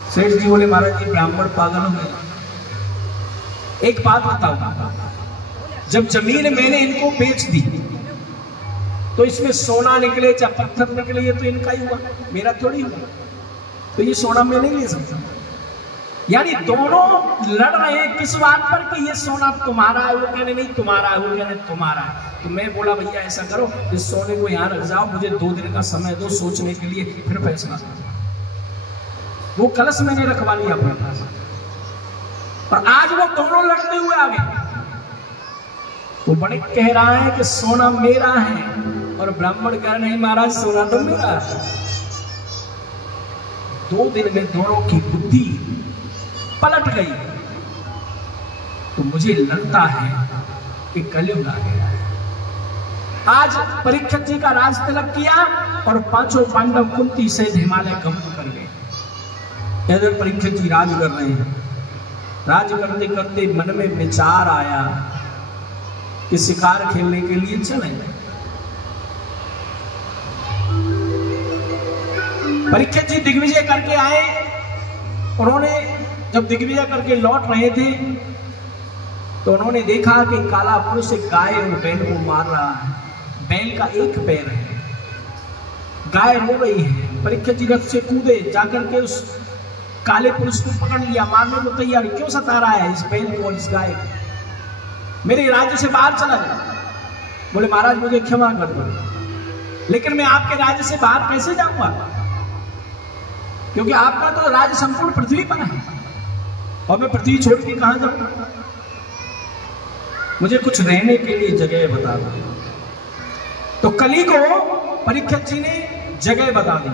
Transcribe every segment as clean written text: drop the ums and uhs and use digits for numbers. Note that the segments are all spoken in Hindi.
सेठ जी बोले महाराज जी ब्राह्मण पागल हो गए। एक बात बताओ, जब जमीन मैंने इनको बेच दी तो इसमें सोना निकले चाहे पत्थर निकले ये तो इनका ही हुआ, मेरा थोड़ी हुआ। तो ये सोना मैं नहीं ले सकता। यानी दोनों लड़ रहे हैं किस बात पर कि ये सोना तुम्हारा है, वो कहने नहीं तुम्हारा है, वो कहने तुम्हारा है। तो मैं बोला भैया ऐसा करो इस सोने को यहाँ रख जाओ, मुझे 2 दिन का समय दो सोचने के लिए, फिर फैसला। वो कलश मैंने रखवा लिया अपने पास, और आज वो दोनों लड़ते हुए आ गए। वो बड़े कह रहा है कि सोना मेरा है, और ब्राह्मण कह नहीं महाराज सोना तो मेरा है। 2 दिन में दोनों की बुद्धि पलट गई। तो मुझे लगता है कि कलयुग आ गया है। आज परीक्षित जी का राज तिलक किया और 5 पांडव कुंती से हिमालय गमन कर गए। इधर परीक्षित जी राज कर रहे हैं। राज करते करते मन में विचार आया कि शिकार खेलने के लिए चले। परीक्षित जी दिग्विजय करके आए। उन्होंने जब दिग्विजय करके लौट रहे थे तो उन्होंने देखा कि काला पुरुष गाय और बैल को मार रहा है। बैल का एक पैर है, गाय रो रही है। परीक्षित जी रथ से कूदे, जाकर के उस काले पुरुष को पकड़ लिया, मारने को तैयार। क्यों सता रहा है इस बैल को और इस गाय को? मेरे राज्य से बाहर चला जा। बोले महाराज मुझे क्षमा कर दो, लेकिन मैं आपके राज्य से बाहर कैसे जाऊंगा, क्योंकि आपका तो राज्य संपूर्ण पृथ्वी पर है और मैं पृथ्वी छोड़ के कहां जाऊंगा। मुझे कुछ रहने के लिए जगह बता दो। तो कली को परीक्षित जी ने जगह बता दी।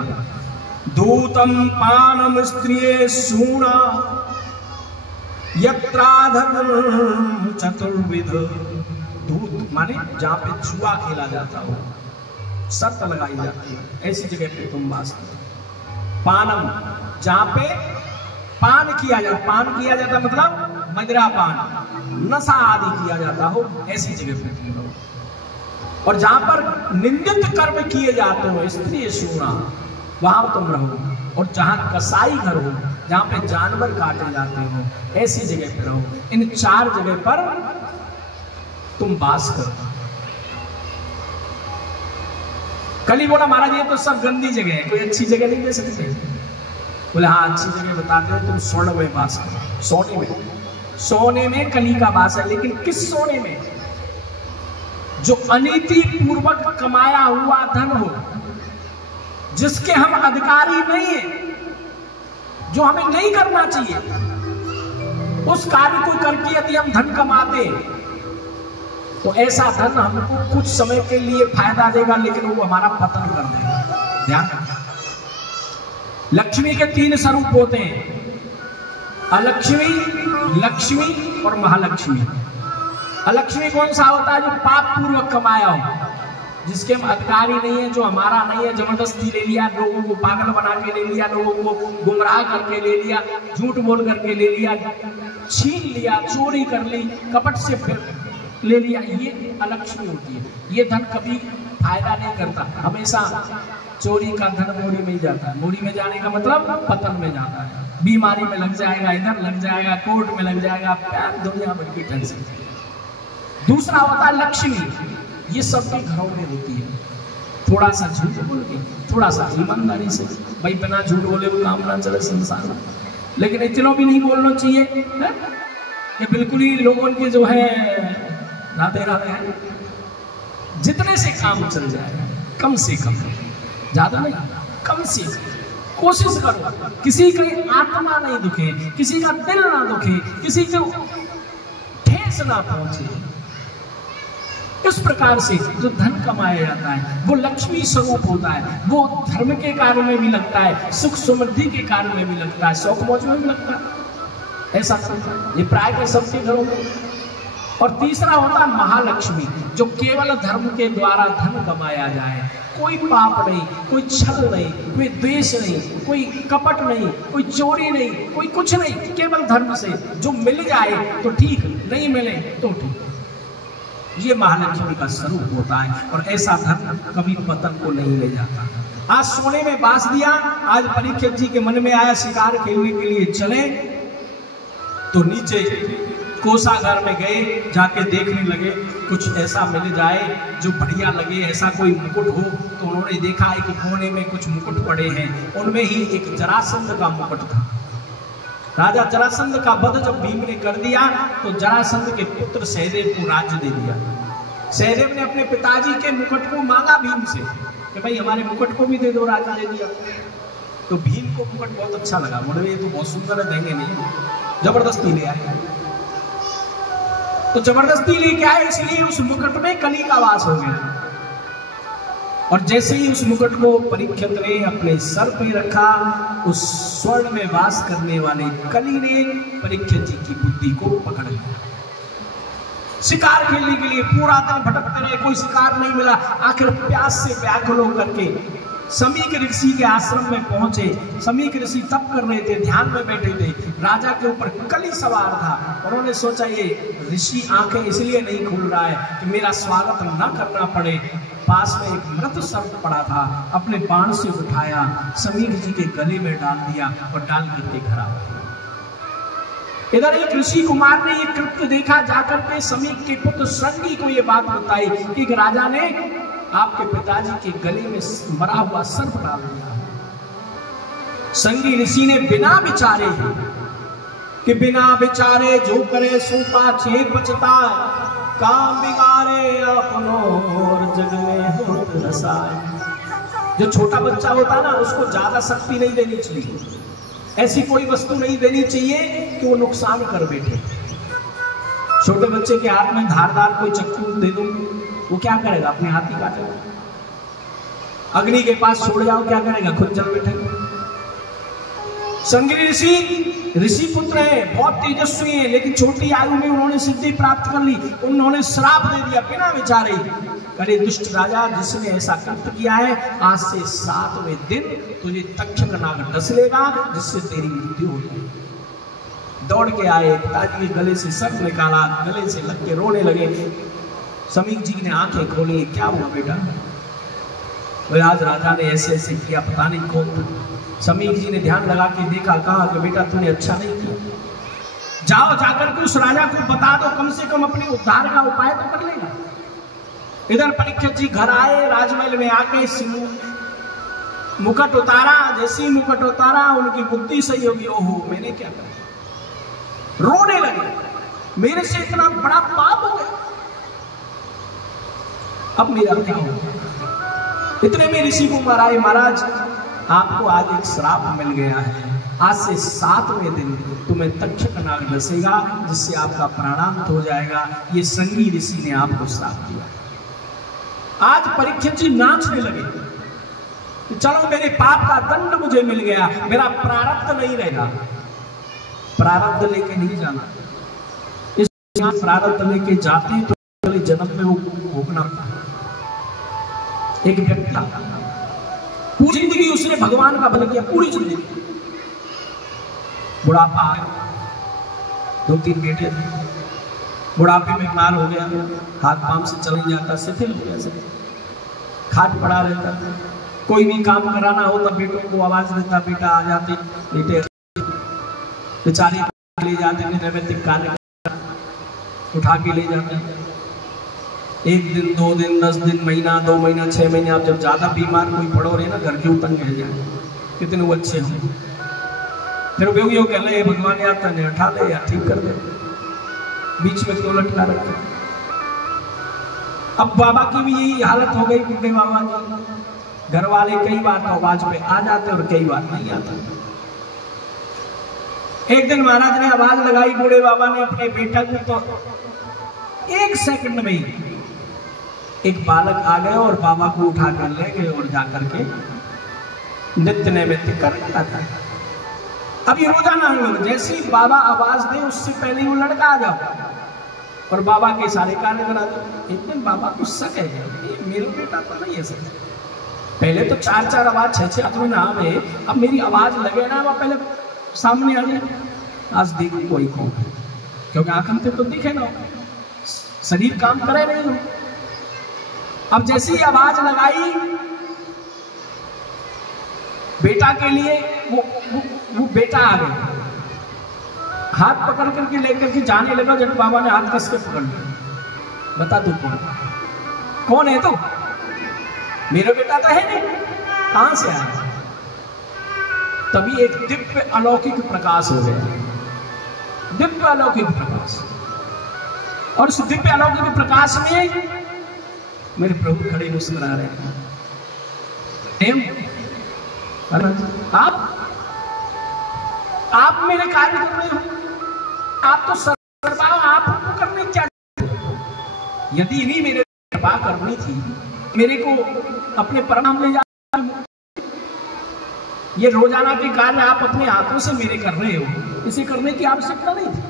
दूतम पानम स्त्रिये सूना यत्राधर्म चतुर्विध। दूत माने जहां पे जुआ खेला जाता हो, शर्त लगाई जाती है, ऐसी जगह पे तुम वास करो। पानम जहां पे पान किया जाता, पान किया जाता मतलब मदिरा पान, नशा आदि किया जाता हो, ऐसी जगह पे तुम रहो। और जहां पर निंदित कर्म किए जाते हो, स्त्री सूना, वहां तुम रहो। और जहां कसाई घर हो, जहां पे जानवर काटे जाते हो, ऐसी जगह पे रहो। इन 4 जगह पर तुम वास करो। कली बोला महाराज ये तो सब गंदी जगह है, कोई अच्छी जगह नहीं दे सकते। बोले हाँ अच्छी जगह बताते हो, तुम स्वर्ण में वास करो। सोने में, सोने में कली का वास है। लेकिन किस सोने में? जो अनीति पूर्वक कमाया हुआ धन हो, जिसके हम अधिकारी नहीं है, जो हमें नहीं करना चाहिए, उस कार्य को करके यदि हम धन कमाते तो ऐसा धन हमको कुछ समय के लिए फायदा देगा, लेकिन वो हमारा पतन कर देगा। ध्यान रखना। लक्ष्मी के 3 स्वरूप होते हैं, अलक्ष्मी, लक्ष्मी और महालक्ष्मी। अलक्ष्मी कौन सा होता है? जो पाप पूर्वक कमाया हो, जिसके हम अधिकारी नहीं है, जो हमारा नहीं है, जबरदस्ती ले लिया, लोगों को पागल बना के ले लिया, लोगों को गुमराह करके ले लिया, झूठ बोल करके ले लिया, छीन लिया, चोरी कर ली, कपट से फिर ले लिया, ये अलक्ष्मी होती है। ये धन कभी फायदा नहीं करता, हमेशा चोरी का धन मोरी में ही जाता है। मोरी में जाने का मतलब पतन में जाता है। बीमारी में लग जाएगा, इधर लग जाएगा, कोर्ट में लग जाएगा, प्यार दुनिया भर की टेंशन। दूसरा होता है लक्ष्मी, ये सबके घरों में होती है। थोड़ा सा झूठ बोल के, थोड़ा सा ईमानदारी से, भाई बिना झूठ बोले वो काम ना चले संसार में। लेकिन इतना भी नहीं बोलना चाहिए कि बिल्कुल ही लोगों के जो है राधे राधे है। जितने से काम चल जाएगा, कम से कम, ज्यादा नहीं, कम से कम कोशिश करो। किसी की आत्मा नहीं दुखे, किसी का दिल ना दुखे, किसी को ठेस ना पहुंचे। इस प्रकार से जो धन कमाया जाता है वो लक्ष्मी स्वरूप होता है। वो धर्म के कार्य में भी लगता है, सुख समृद्धि के कार्य में भी लगता है, शौक मौज में भी लगता है। ऐसा ये प्राय के सबके घरों में। और तीसरा होता है महालक्ष्मी, जो केवल धर्म के द्वारा धन कमाया जाए। कोई पाप नहीं, कोई छल नहीं, कोई द्वेष नहीं, कोई कपट नहीं, कोई चोरी नहीं, कोई कुछ नहीं, केवल धर्म से जो मिल जाए तो ठीक, नहीं मिले तो ठीक। ये महालक्ष्मी का स्वरूप होता है। और ऐसा धन कभी पतन को नहीं ले जाता। आज सोने में बांस दिया। आज परीक्षित जी के मन में आया शिकार खेलने के लिए चले, तो नीचे कोषागार में गए, जाके देखने लगे कुछ ऐसा मिल जाए जो बढ़िया लगे, ऐसा कोई मुकुट हो। तो उन्होंने देखा एक कोने में कुछ मुकुट पड़े हैं, उनमें ही एक जरासंध का मुकुट था। राजा जरासंध का वध जब भीम ने कर दिया तो जरासंध के पुत्र सहदेव को राज्य दे दिया। सहदेव ने अपने पिताजी के मुकुट को मांगा भीम से कि भाई हमारे मुकुट को भी दे दो, राज्य दे दिया। तो भीम को मुकुट बहुत अच्छा लगा, बोले ये तो बहुत सुंदर है, देंगे नहीं, जबरदस्ती ले आए। तो जबरदस्ती लेके आए, इसलिए उस मुकुट में कली का वास हो गया। और जैसे ही उस मुकुट को परीक्षित ने अपने सर पे रखा, उस स्वर्ण में वास करने वाले कली ने परीक्षित जी की बुद्धि को पकड़ लिया। शिकार खेलने के लिए पूरा दिन भटकते रहे, कोई शिकार नहीं मिला। आखिर प्यास से व्याकुल होकर के समीक ऋषि के आश्रम में पहुंचे। समीक ऋषि तप कर रहे थे, ध्यान में बैठे थे। राजा के ऊपर कली सवार था। उन्होंने सोचा ये ऋषि आंखें इसलिए नहीं खोल रहा है कि मेरा स्वागत न करना पड़े। पास में एक मृत सर्प पड़ा था, अपने बाण से उठाया, समीक जी के गले में डाल दिया और डाल करके घर आ गया। इधर एक ऋषि कुमार ने ये कृत्य देखा, जाकर के समीक के पुत्र संगी को ये बात बताई कि एक राजा ने आपके पिताजी के गले में मरा हुआ सर्प डाल दिया। संगी ऋषि ने बिना विचारे कि बिना विचारे जो करे सो पाछे पछता, काम बिगाड़े अपनो और जग में होत रसाय। जो छोटा बच्चा होता ना, उसको ज्यादा शक्ति नहीं देनी चाहिए, ऐसी कोई वस्तु नहीं देनी चाहिए कि वो नुकसान कर बैठे। छोटे बच्चे के हाथ में धारदार कोई चक्कू दे दो, वो क्या करेगा? अपने हाथ ही काटेगा। अग्नि के पास छोड़ जाओ, क्या करेगा? खुद जल बैठेगा। संगी ऋषि पुत्र है, बहुत तेजस्वी है, लेकिन छोटी आयु में उन्होंने सिद्धि प्राप्त कर ली। उन्होंने श्राप दे दिया बिना विचारे। अरे दुष्ट राजा, जिसने ऐसा कृत्य किया है, आज से 7वें दिन तुझे तक्षक नाग डस लेगा, जिससे तेरी मृत्यु हो जाएगी। दौड़ के आए, पिताजी के गले से सर्प निकाला, गले से लग के रोने लगे। समीक जी ने आंखें खोली, क्या हुआ बेटा? आज राजा ने ऐसे ऐसे किया, पता नहीं कौन था। समीक जी ने ध्यान लगा के देखा, कहा कि बेटा तूने अच्छा नहीं किया, जाओ जाकर के उस राजा को बता दो, कम से कम अपने उद्धार का उपाय तो कर लेगा। इधर परीक्षित जी घर आए, राजमहल में आके मुकुट उतारा। जैसे ही मुकुट उतारा, उनकी बुद्धि सही होगी, ओहो मैंने क्या करा। रोने लगे, मेरे से इतना बड़ा पाप हो गया, अब मेरा क्या होगा। इतने में ऋषि को महाराज, महाराज आपको आज एक श्राप मिल गया है, आज से 7वें दिन तुम्हें तक्षक नाग डसेगा, जिससे आपका प्राणांत हो जाएगा। ये संगी ऋषि ने आपको श्राप दिया। आज परीक्षित जी नाचने लगे कि चलो मेरे पाप का दंड मुझे मिल गया, मेरा प्रारब्ध नहीं रहेगा। प्रारब्ध लेके नहीं जाना, इस प्रारब्ध लेके जाते तो अगले जन्म में वो भोगना पड़ता। एक व्यक्ति पूरी जिंदगी उसने भगवान का भला किया, पूरी जिंदगी। बुढ़ापा आया, 2-3 बेटे थे, बुढ़ापे में बीमार हो गया, हाथ पांव से चल नहीं जाता, शिथिल हो गया, खाट पड़ा रहता। कोई भी काम कराना हो तो बेटों को आवाज देता, बेटा आ जाते, बेटे बेचारे ले जाते, नैमित्तिक कार्य उठा के ले जाते। 1 दिन 2 दिन 10 दिन, महीना 2 महीना 6 महीने, आप जब ज्यादा बीमार कोई पड़ो रहे ना, घर के उतन रह जाए, कितने वो अच्छे हों। फिर वो कह ले भगवान यार तने उठा ले या ठीक कर दे, बीच में क्यों लटका रखा। अब बाबा की भी यही हालत हो गई, बूढ़े बाबा की। घर वाले कई बार तो आवाज पे आ जाते और कई बार नहीं आता। एक दिन महाराज ने आवाज लगाई, बूढ़े बाबा ने अपने बेटा को, तो 1 सेकंड में ही एक बालक आ गया और बाबा को उठा कर ले गए और जाकर के नित्य नैमित्तिक कर रखा था। अब ये रोजाना है, जैसे ही बाबा आवाज दे उससे पहले वो लड़का आ जाओ और बाबा के सारे कार्य करा दो। एक दिन बाबा को शक है, मेरा बेटा तो नहीं है सच। पहले तो 4-4 आवाज 6-6 आदमी ना आवे, अब मेरी आवाज लगे ना, वह पहले सामने आ जाए। आज देख कोई कौन है, क्योंकि आंखन पे तो दिखे ना, शरीर काम करे नहीं हो। अब जैसी आवाज लगाई, बेटा के लिए वो बेटा आ गया, हाथ पकड़ करके लेकर के जाने लगा। जब बाबा ने हाथ कस के पकड़ लिया, बता तू कौन है? तू मेरा बेटा तो है नहीं, कहां से आया? तभी एक दिव्य अलौकिक प्रकाश हो गया, दिव्य अलौकिक प्रकाश। और उस दिव्य अलौकिक प्रकाश में मेरे प्रभु खड़े मुस्कुरा रहे हैं। आप मेरे कार्य कर रहे हो, आप तो सर्वदा आपको करने क्या? यदि इन्हीं मेरे कृपा करनी थी, मेरे को अपने परम ले जा, ये रोजाना के कार्य आप अपने हाथों से मेरे कर रहे हो, इसे करने की आवश्यकता नहीं थी।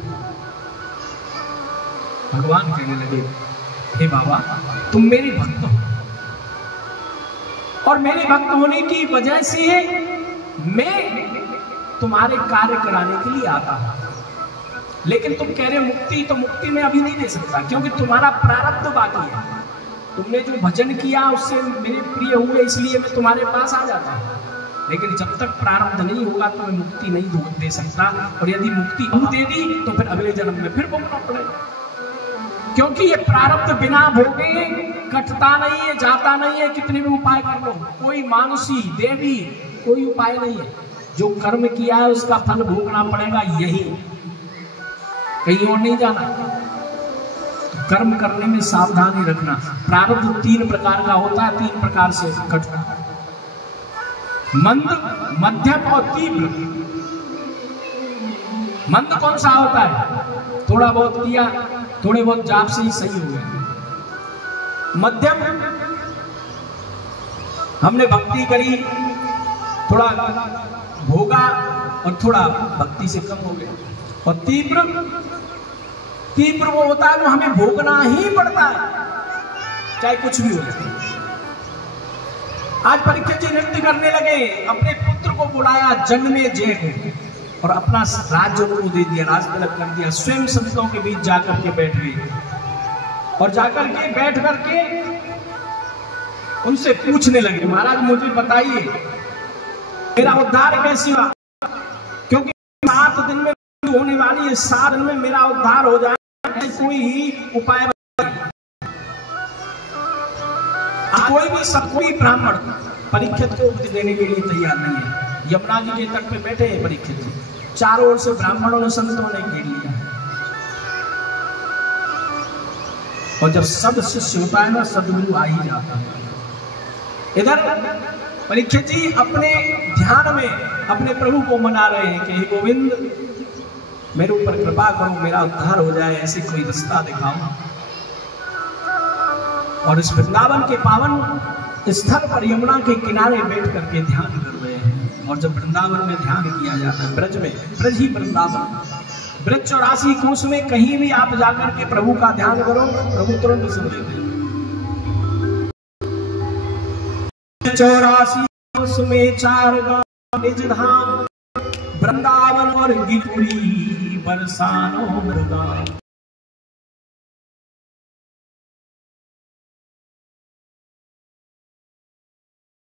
भगवान कहने लगे, हे बाबा तुम मेरे भक्त हो, और मेरे भक्त होने की वजह से मैं तुम्हारे कार्य कराने के लिए आता हूं। लेकिन तुम कह रहे हो मुक्ति, तो मुक्ति मैं अभी नहीं दे सकता, क्योंकि तुम्हारा प्रारब्ध बाकी है। तुमने जो भजन किया उससे मेरे प्रिय हुए, इसलिए मैं तुम्हारे पास आ जाता हूं। लेकिन जब तक प्रारब्ध नहीं होगा तो मैं मुक्ति नहीं दे सकता, और यदि मुक्ति हम दे दी तो फिर अगले जन्म में फिर भोगना पड़ेगा, क्योंकि ये प्रारब्ध बिना भोगे कटता नहीं है, जाता नहीं है। कितने भी उपाय कर लो, कोई मानुषी देवी कोई उपाय नहीं है। जो कर्म किया है उसका फल भोगना पड़ेगा, यही, कहीं और नहीं जाना। तो कर्म करने में सावधानी रखना। प्रारब्ध 3 प्रकार का होता है, 3 प्रकार से कटता है, मंद, मध्यम और तीव्र। मंद कौन सा होता है? थोड़ा बहुत किया, थोड़े बहुत जाप से ही सही हो गया। मध्यम, हमने भक्ति करी, थोड़ा भोगा और थोड़ा भक्ति से कम हो गया। और तीव्र, तीव्र वो होता है जो हमें भोगना ही पड़ता है, चाहे कुछ भी हो जाए। आज परीक्षित जी नृत्य करने लगे, अपने पुत्र को बुलाया जन्मेजय को, और अपना राज्य उनको दे दिया, राज तिलक कर दिया। स्वयं संतों के बीच जाकर के बैठ गए, और जाकर के बैठ करके उनसे पूछने लगे, महाराज मुझे बताइए मेरा उद्धार कैसे हुआ? क्योंकि 7 दिन में होने वाली है, 7 दिन में मेरा उद्धार हो जाए, कोई ही उपाय कोई भी सब कोई ब्राह्मण परीक्षित को उपदेश देने के लिए तैयार नहीं है। यमुना जी के तट पे बैठे हैं परीक्षित जी, चारों ओर से ब्राह्मणों ने संतों ने घेर लिया। और जब सद शिष्य होता है ना, सदगुरु आ ही जाता है। इधर परीक्षित जी अपने ध्यान में अपने प्रभु को मना रहे हैं कि हे गोविंद मेरे ऊपर कृपा करो, मेरा उद्धार हो जाए, ऐसे कोई रास्ता दिखाओ। और इस वृंदावन के पावन स्थल पर यमुना के किनारे बैठ करके ध्यान कर रहे हैं। और जब वृंदावन में ध्यान किया जाता है, ब्रज में, ब्रज ही वृंदावन, ब्रज 84 कोस में कहीं भी आप जाकर के प्रभु का ध्यान करो, प्रभु तुरंत सुन लेते हैं। 84 कोस में 4 गांव निज धाम, वृंदावन और गिरिपुरी बरसानो मृगा।